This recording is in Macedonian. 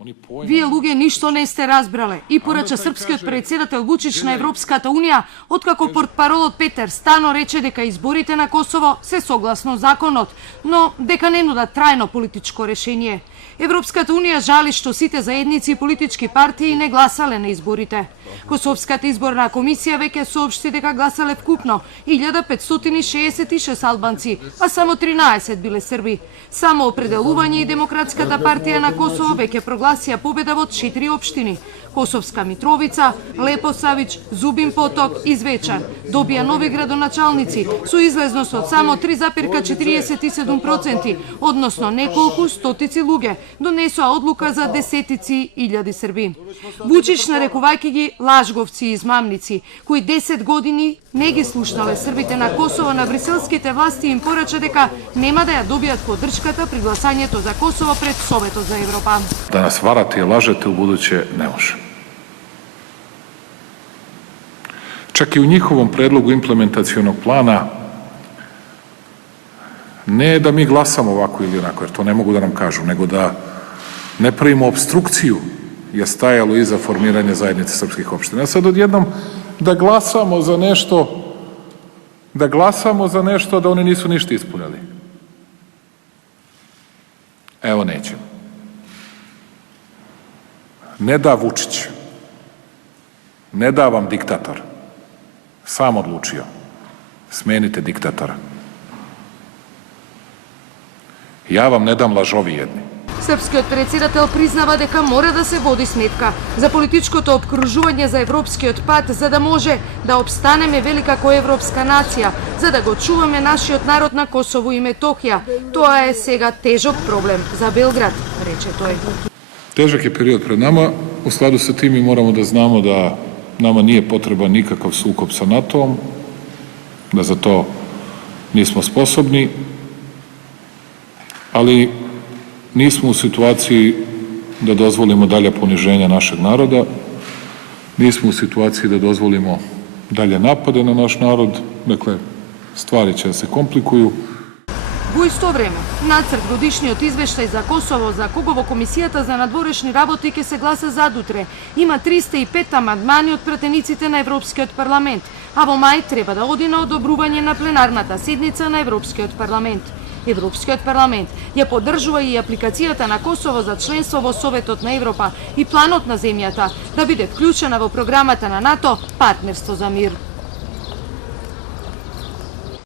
Вие луѓе ништо не сте разбрале и порача српскиот председател Вучич на Европската Унија, откако портпаролот Петер Стано рече дека изборите на Косово се согласно законот, но дека не нудат трајно политичко решение. Европската Унија жали што сите заедници и политички партии не гласале на изборите. Косовската изборна комисија веќе соопшти дека гласале вкупно 1566 албанци, а само 13 биле срби. Само определување и Демократската партија на Косово веќе прогласија победа во 4 општини: Косовска Митровица, Лепосавич, Зубин Поток и Звечар. Добија нови градоначалници со излезност од само 3,47%, односно неколку стотици луѓе донесоа одлука за десетици илјади срби. Вучич нарекувајќи ги лажговци и измамници, кои 10 години не ги слушнале србите на Косово на бриселските власти, им порача дека нема да ја добијат поддршката при гласањето за Косово пред Советот за Европа. Да нас варате и лажете у будуće ne može. Čak i u njihovom predlogu implementacionog plana ne da mi glasamo ovako ili onako, jer to ne mogu da nam kažu, nego da ne pravimo obstrukciju je stajalo iza formiranja zajednice srpskih opština. Sad odjednom da glasamo za nešto, da oni nisu ništa ispunili. Evo nećemo. Ne da Vučić, ne da vam diktator, sam odlučio, smenite diktatora. Ja vam ne dam lažovi jedni. Српскиот председател признава дека мора да се води сметка за политичкото обкружување за европскиот пат, за да може да обстанеме велика коевропска нација, за да го чуваме нашиот народ на Косово и Метохија. Тоа е сега тежок проблем за Белград, рече тој. Težak je period pred nama. U skladu sa tim mi moramo da znamo da nama nije potreban nikakav sukob sa NATO-om, da za to nismo sposobni, ali nismo u situaciji da dozvolimo dalje poniženja našeg naroda, nismo u situaciji da dozvolimo dalje napade na naš narod, dakle, stvari će da se komplikuju. Во исто време, нацрт годишниот извештај за Косово, за кого во Комисијата за надворешни работи ќе се гласа задутре, има 305 амандмани од пратениците на Европскиот парламент, а во мај треба да оди на одобрување на пленарната седница на Европскиот парламент. Европскиот парламент ја поддржува и апликацијата на Косово за членство во Советот на Европа и планот на земјата да биде вклучена во програмата на НАТО Партнерство за мир.